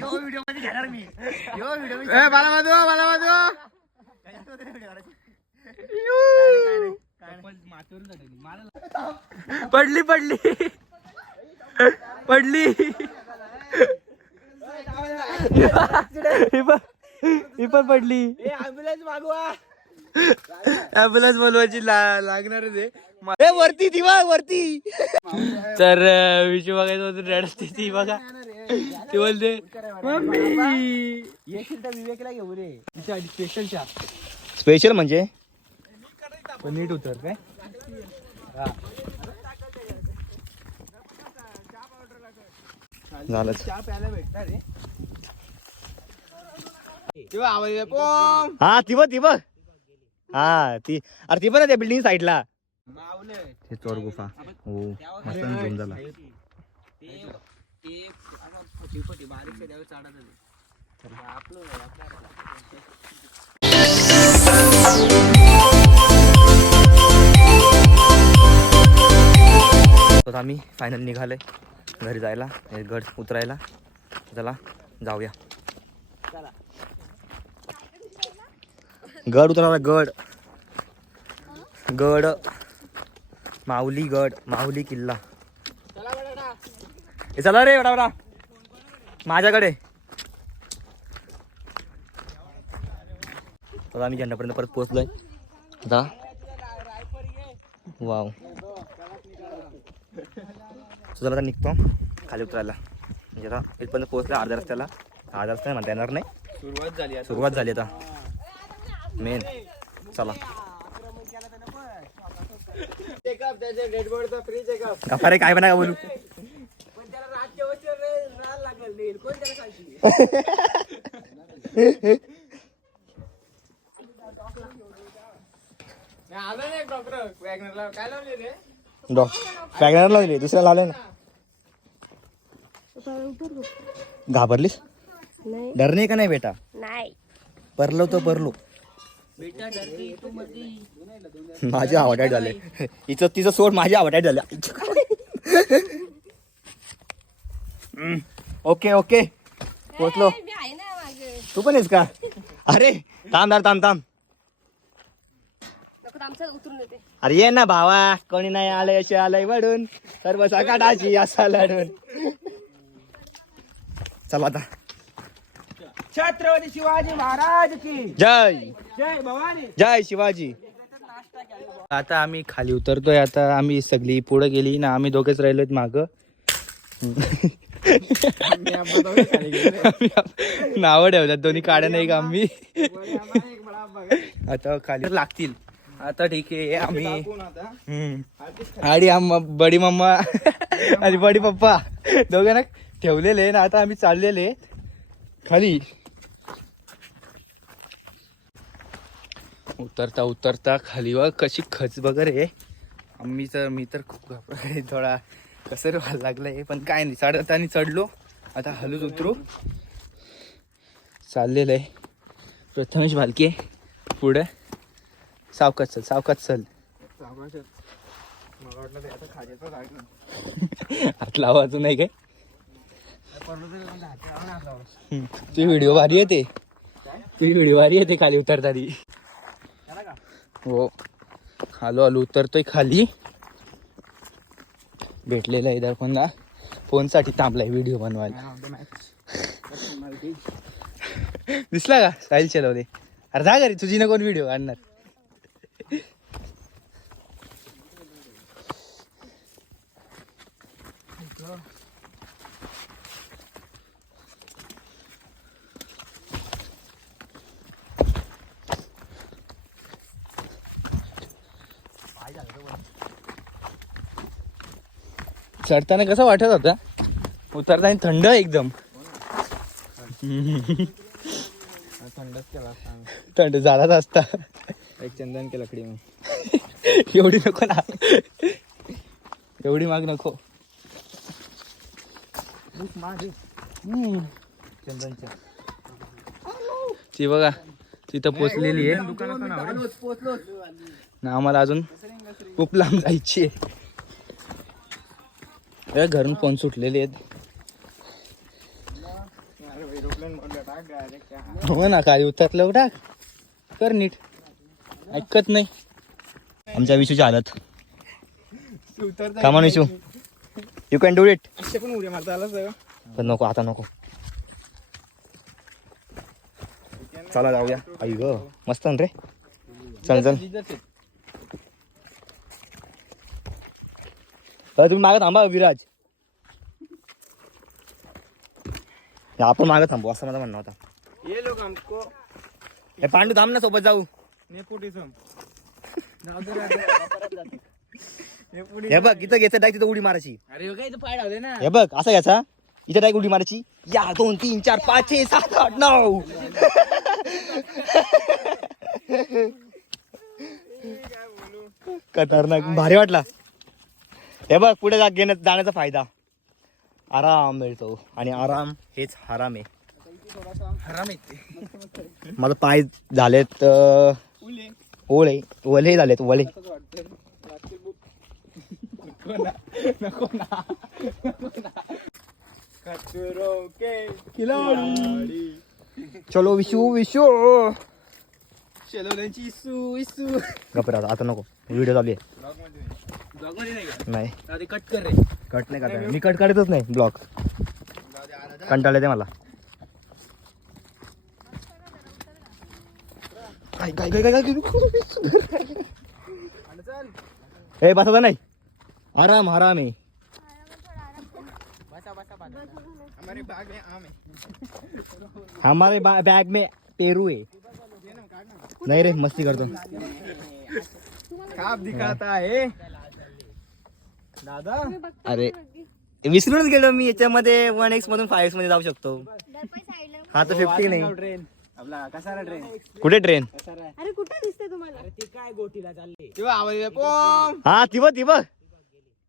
यो व्हिडिओमध्ये घेणार मी यो. व्हिडिओ मी ए मला वाजव मला वाजव पडली पडली. पडली. ही पण पडली. पण मागवा. ऍम्ब्युलन्स बोलवायची ला- लागणारच आहे. मा- ए, वरती ती बघ वरती. तर विषू बघायचं होतं रडते ती बघा. ती बोलते मम्मी. विवेकला घेऊ रे. स्पेशल स्पेशल म्हणजे? नीट उतर काय? झालं चहा प्यायला भेटणार रे. हा ती बघ ती बघ. हा ती अरे ती पण आहे त्या बिल्डिंग साईडला मावले ते चोर गुफा. हो मस्त झूम झाला. तर आम्ही फायनल निघालोय घरी जायला हे गड उतरायला. चला जाऊया. गड उतरायला गड. गड. माऊली गड माऊली किल्ला. चला हे चला रे बडा बडा माझ्याकडे. तर आम्ही झेंडापर्यंत परत पोहोचलोय. आता. वाव. चला आता निघतो. खाली उतरायला. म्हणजे आता इथपर्यंत पोहोचलो अर्ध्या रस्त्याला. अर्ध्या रस्त्याला म्हणता येणार नाही. सुरुवात झाली आता. सुरुवात झाली आता. मेन. चला. चेकअप त्याच्या डेडबॉडीचा फ्री चेकअप गप्पा रे काय नका बोलू डॉक्टर लावले दुसऱ्या लावले ना. घाबरलीस? नाही. डर नाही का नाही बेटा? नाही. परलो तो परलो. बेटा डरती तू मधी. माझे आवटाईट झाले हिचं तिचं सोड माझे आवटाईट झाले हम्म, ओके ओके. पोचलो. तू पण आहेस का? अरे थांब थांब थांब थांब. नको आमचं उतरून येते. अरे ये ना भावा. कोणी नाही आलंय असे आलंय वडून. सर्व सकाळची असा लढून. चला आता. छत्रपती शिवाजी महाराज की। जय। जय भवानी। जय शिवाजी। आता आम्ही खाली उतरतोय आता आम्ही सगळी पुढे गेली ना आम्ही दोघेच राहिलोत माग. नाव ठेवतात दोन्ही काड्या नाही का आम्ही. आता खाली लागतील. आता ठीक आहे आम्ही हम्म. आणि आम बडी मम्मा आणि बडी पप्पा. दोघांना ठेवलेले ना आता आम्ही चाललेले. खाली. उतरता उतरता खाली वा कशी खच वगैरे आम्ही तर मी तर खूप घाबरले थोडा कसं व्हायला लागलंय पण काय नाही चढत आणि चढलो आता हलूच उतरू. चाललेलं आहे प्रथमेश भालके पुढे. सावकात चल सावकात चल. मला वाटलं ते आता हात लावायचं नाही काय? हम्म. ती व्हिडिओ भारी येते ती. व्हिडिओ भारी येते खाली उतरताना. हो. आलो आलो उतरतोय खाली. भेटलेला आहे दर्पणला फोनसाठी थांबलाय व्हिडिओ बनवायला. दिसला का? साहिल चलवले अरे जा घरी तुझी ना कोण व्हिडिओ काढणार? चढताना कसं वाटत होता? उतरताना थंड एकदम. थंडच केला थंड झालाच असता. एक चंदन के लकडी मग. एवढी नको ना. एवढी माग नको. चंदनच्या. ती बघा तिथं पोचलेली आहे. ना आम्हाला अजून खूप लांब जायची आहे. अरे घरून फोन सुटलेले आहेत. हो ना काय उतरलं टाक कर नीट. ऐकत नाही. आमच्या विशूची हालत come on Vishu. You can do it पण नको आता नको. चला जाऊया. आई ग मस्त रे. चल चल. तुम्ही मागं थांबा विराज. आपण मागं थांबू असं माझं म्हणणं होता. ये हमको हे पांडू थांब ना सोबत जाऊ. नेपोटिझम. हे बघ इथं घ्यायचं डायरेक्ट तिथं उडी मारायची. अरे काय इथं पाय लावले ना. हे बघ असं घ्यायचा इथं डायरेक्ट उडी मारायची. या दोन तीन चार पाच छे सात आठ नऊ. खतरनाक भारी वाटला. हे बघ पुढे जा घेण्यात जाण्याचा फायदा. आराम मिळतो. आणि आराम हेच हराम आहे. हराम येते माझं पाय झालेत ओळे वले झालेत वले चलो विशू विशू. राहता आता नको. व्हिडिओ चालू आहे ब्लॉगमध्ये ब्लॉगमध्ये नाही. आधी कट कर रे. कट नाही करता मी कट काढतच नाही. ब्लॉग कंटाळले ते मला. काय बसायचं नाही. आराम आराम आहे. बसा बसा बसा. हमारे बाग में पेरू आहे. नाही रे मस्ती करतो. काप दिखाता है दादा? अरे विसरूनच गेलो मी याच्यामध्ये वन एक्स मधून फाय एक्समध्ये जाऊ शकतो. हा तर फिफ्टी नाही. ट्रेन आपला कसारा ट्रेन कुठे ट्रेन कसारा अरे कुठे दिसते तुम्हाला? ते काय गोटीला चालले? आवाज पोम हा ती बघ ती बघ.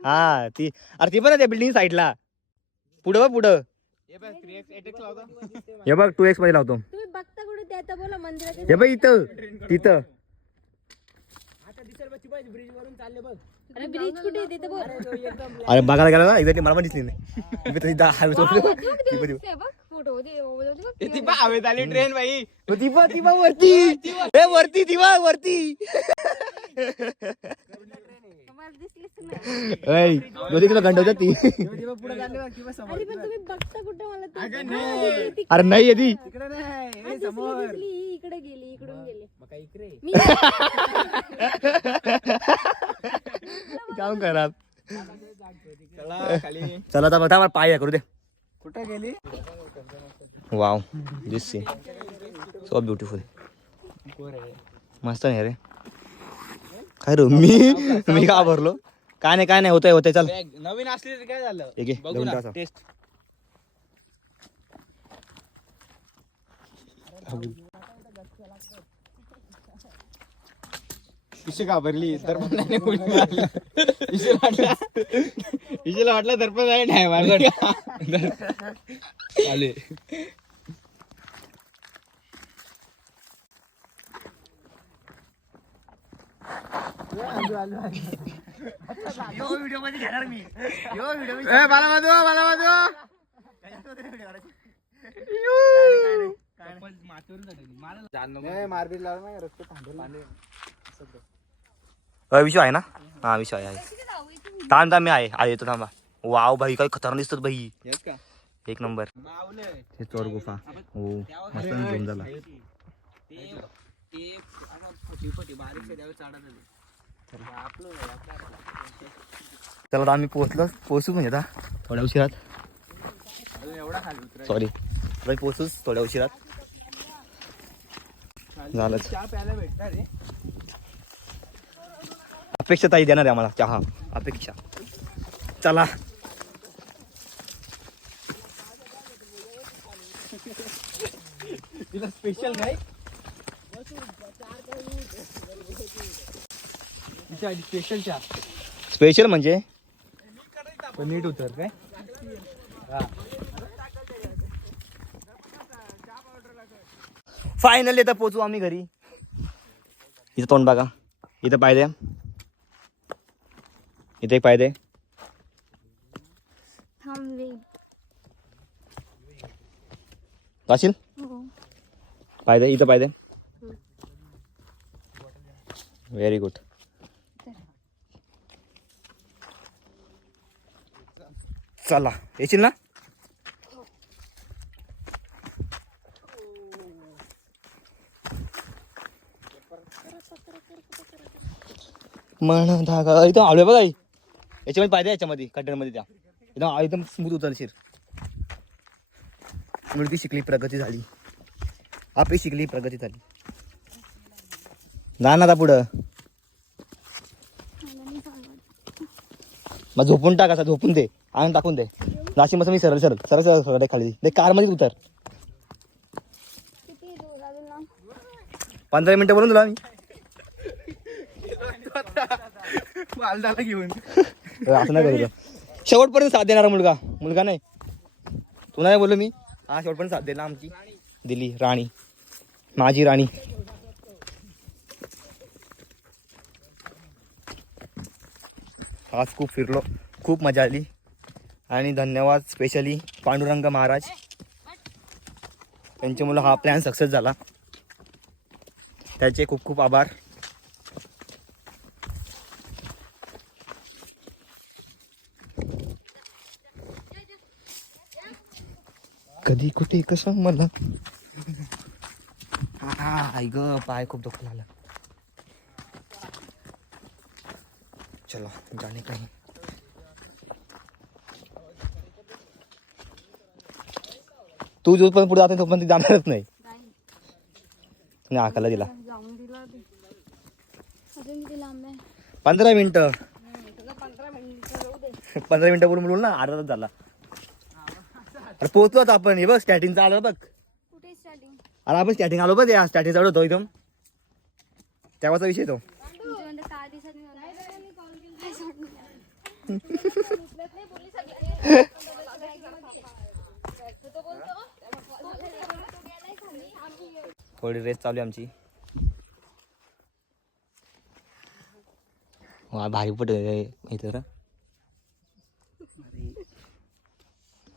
हा ती अरे ती बघ ना त्या बिल्डिंग साईडला पुढं बघ पुढं. हे बघ 3x 8x लावतो. हे बघ टू एक्समध्ये लावतो. तुम्ही बघता कुठे ते आता बोला मंदिराच्या हे बघ इथं तिथं. आता दिसेल बच्ची पाहिजे ब्रिज वरून चालले बघ. अरे ब्रिज कुठे आहे बोल बघायला गेला ना एक्झॅक्टली मला पण दिसली नाही. मी तर फोटो पहा हवेत आली ट्रेन बाई. वरती. हे वरती ती बघ वरती. दिसलीच नाही. ऐ, दोन्ही किलो घंटा होत्या ती. पुढे चालले बघ किंवा समोर अरे पण तुम्ही बघता कुठे मला ते- हा. दिसली. अरे नाही इकडे नाही हा, हे दिसली, समोर दिसली. ही इकडे गेली इकडून गेली. मग काय इकडे? मी काम करा चला खाली. चला आता बघा मला पाय करू दे. कुठे गेली? Wow this see so beautiful मस्त नाही रे. काय रे मी मी का भरलो? काय नाही काय नाही होतंय होतंय चल. नवीन असली तर काय झालं? हे घे, बघू देऊन ना टाका. टेस्ट इशे घाबरली तर उडी मारली. इशे वाटला इशेला वाटलं तर पण नाही नाही मारली आले. ए, मारबीर लावलं नाही रस्ते थांबवले. विषय आहे ना हा विषय आहे. थांब थांब मी आहे आहे येतो थांबा वाव भाई काय खतरनाक दिसतात भाई? एक नंबर. हे चोर गुफा हो मस्त झूम झाला चला आम्ही पोहोचलो पोहोचू म्हणजे आता थोड्या उशिरात. सॉरी भाई पोहोचूच थोड्या उशिरात खाली झालंच. चहा प्यायला भेटणार रे अपेक्षा ताई देणार आहे आम्हाला चहा. अपेक्षा. चला. तिला स्पेशल काय स्पेशल चहा. स्पेशल म्हणजे? नीट उतर काय? फायनली आता पोहोचू आम्ही घरी. इथं तोंड बघा. इथं द्या इथे एक पाय दे. थांबले. जाशील हो. पायदे इथं पायदे व्हेरी गुड चला. येशील ना? म्हण धागा. इथं आलो बघा. याच्यामध्ये पायदे याच्यामध्ये कट्ट्यामध्ये त्या. एकदम एकदम स्मूथ उतरशील मुलगी शिकली प्रगती झाली. आपली शिकली प्रगती झाली. जा ना आता पुढं. मग झोपून टाक असा झोपून दे. आणून टाकून दे. नाशिक मस्त मी सरळ सरळ सरळ सरळ सरळ खाली. दे कारमध्ये उतर? पंधरा मिनिटं बोलून तुला मी. घेऊन. असं नाही करू शेवटपर्यंत साथ देणारा मुलगा. मुलगा नाही. तू नाही बोललो मी? हा शेवटपर्यंत साथ देणार आमची. दिली राणी. माझी राणी. आज खूप फिरलो. खूप मजा आली. आणि धन्यवाद स्पेशली पांडुरंग महाराज. त्यांच्यामुळं हा प्लॅन सक्सेस झाला. त्याचे खूप खूप आभार. कधी कुठे कसं मला. हा, आई ग पाय खूप दुखला आला चलो जाणे काही. तू जोपर्यंत पुढे जात नाही तोपर्यंत ती जाणारच नाही. आकाला दिला. ते. पंधरा मिनिटं. पंधरा मिनिटं बोलून बोलून ना अर्धा तास झाला. अरे पोहोचलो आता आपण. हे बघ स्टॅटिंगचा आलो बघ. कुठे स्टार्टिंग अरे आपण स्टॅटिंग आलो बघ या स्टॅटिंग चढ होतो एकदम तेव्हाचा विषय तो? थोडी रेस चालू आहे आमची. वा भारी पट इथं.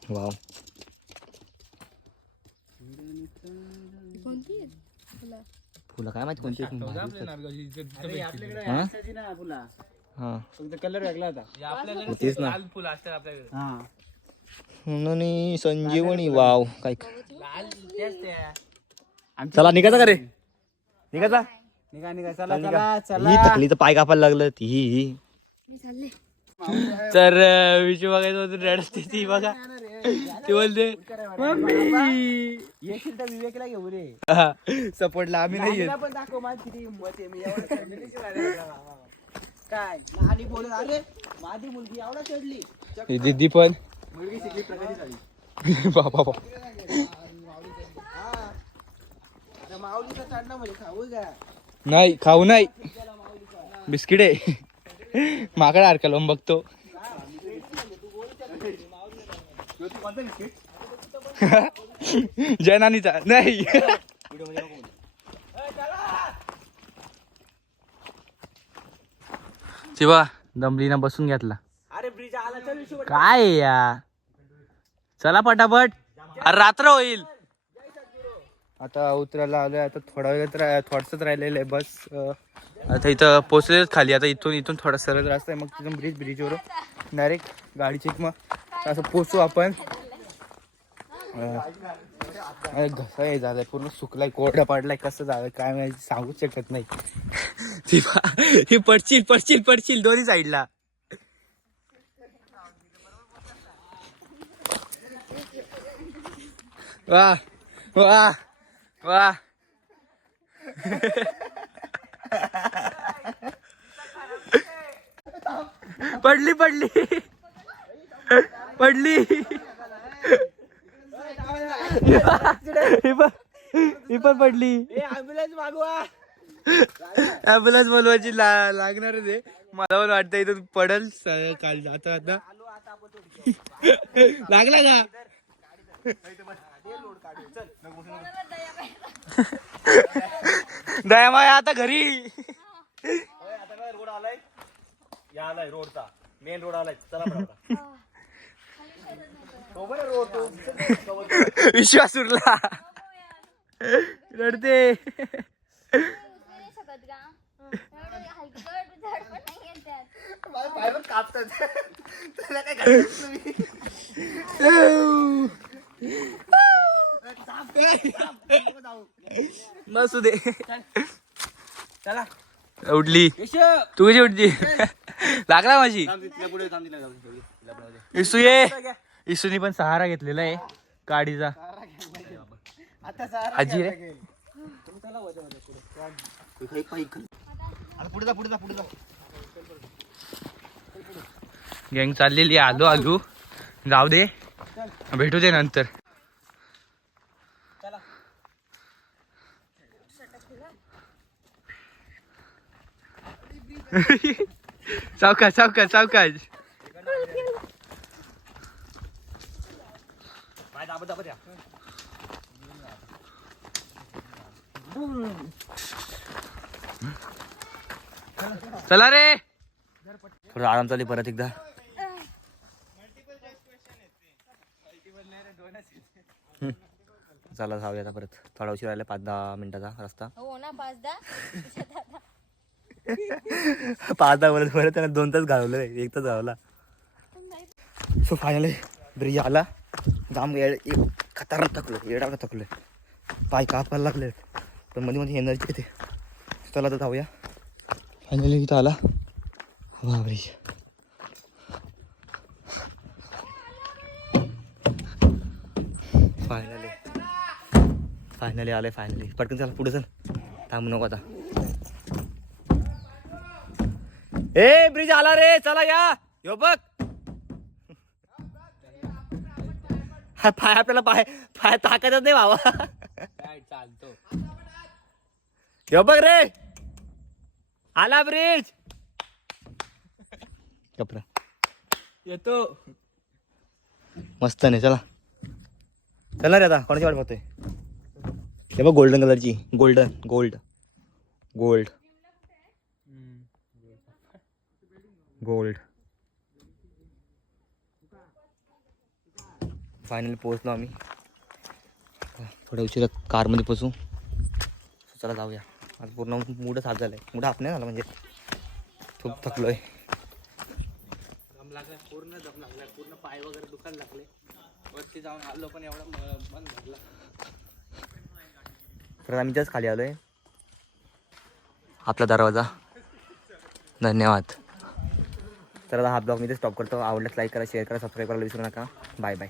वाव कोणती आहेत फुलं? फुलं काय माहिती कोणती. हा? हा. फक्त कलर वेगळा होता. तेच ना. हा. म्हणून संजीवनी वाव काय चला निघायचा का रे निघायचा निघा निघा चला निघा. चला ही चला थकली तर पाय कापायला लागलं ती मी चालले. तर विषय बघायचं होतं रेड असते ती बघा. ती बोलते येशील तर विवेकला घेऊ रे. सपोर्टला आम्ही नाही येत. पण दाखव माझी किती हिंमत आहे मी एवढं चढलेली शिवाय लागला बाबा. काय? आणि बोलत अरे माझी मुलगी एवढा चढली ही दीदी पण. बाबा बाबा. आता माऊलीचा चढणं म्हणजे खाऊ का? नाही खाऊ नाही. बिस्किट आहे. माकडे अडकलो बघतो. जयनानीचा नाही. शिवा दमलीना बसून घेतला. अरे ब्रिज आला काय या चला पटापट. अरे रात्र होईल. आता उतरायला आलोय आता थोडा वेळ तर थोडसच राहिलेलं आहे बस आता इथं पोचलेच खाली आता इथून इथून थोडा सरळ रस्ता आहे मग तिथून ब्रिज ब्रिजवर डायरेक्ट गाडीची मग. असं पोचू आपण. घसा हे झालाय पूर्ण सुकलाय कोरडा पडलाय कसं झालं काय माहिती सांगूच शकत नाही. ती ही पडशील पडशील पडशील दोन्ही साईडला. वा वा वा. पडली पडली. पडली. ही पण ही पण पडली. ऍम्ब्युलन्स मागवा ऍम्ब्युलन्स बोलवायची ला लागणार आहे मला पण वाटतं इथून पडल स- काल जाता आता लागला का दयामाय आता घरी. रोड आलाय? या आलाय रोडचा. मेन रोड आलाय. चला विश्वास उरला. रडते. नसू दे. चला उठली. तू कशी उठली? लागला माझी. इसू ये इसूनी पण सहारा घेतलेला आहे. गाडीचा आजी रे. पुढे जा पुढे जा पुढे जा. गँग चाललेली आहे, आलो आलो जाऊ दे. भेटू दे नंतर. सावकाश सावकाश सावकाश. चला रे थोडं आराम चालू परत एकदा. चला जाऊया आता परत थोडा उशीर राहिला पाच दहा मिनिटाचा रस्ता हो ना पाच दहा पाच दहा परत परत त्याला दोन तास घालवलं एक तास घालवला सो फायनली ब्रिज आला जाम येड एक खतरनाक थकलो येडा थकलोय. पाय कापायला लागले पण मध्ये मध्ये एनर्जी येते. चला तर जाऊया. फायनली इथं आला. वा ब्रिज फायनली फायनली आलंय फायनली पटकन चला पुढे चल. थांब नको आता. ए ब्रिज आला रे. चला या. यो बघ. पाय आपल्याला पाय पाय ताकदच नाही भावा. चालतो? यो बघ रे. आला ब्रिज. कपडा. येतो. मस्त नाही चला. चला रे आता कोणाची वाट बघतोय? हे बघ गोल्डन कलरची golden gold gold gold finally पोहोचलो आम्ही. थोड्या उशिरा कारमध्ये पोचू चला जाऊया. आज पूर्ण मूडच हात झालाय. मूड हात नाही झाला म्हणजे खूप थकलोय. दम लागलाय पूर्ण दम लागलाय. पूर्ण पाय वगैरे दुखायला लागले. वरती जाऊन आलो पण एवढा म- मन भरला तर आम्ही जस्ट खाली आलोय. आपला दरवाजा. धन्यवाद. तर आता हा ब्लॉग मी ते स्टॉप करतो. आवडल्यास लाईक करा शेअर करा सबस्क्राईब करायला विसरू नका. Bye bye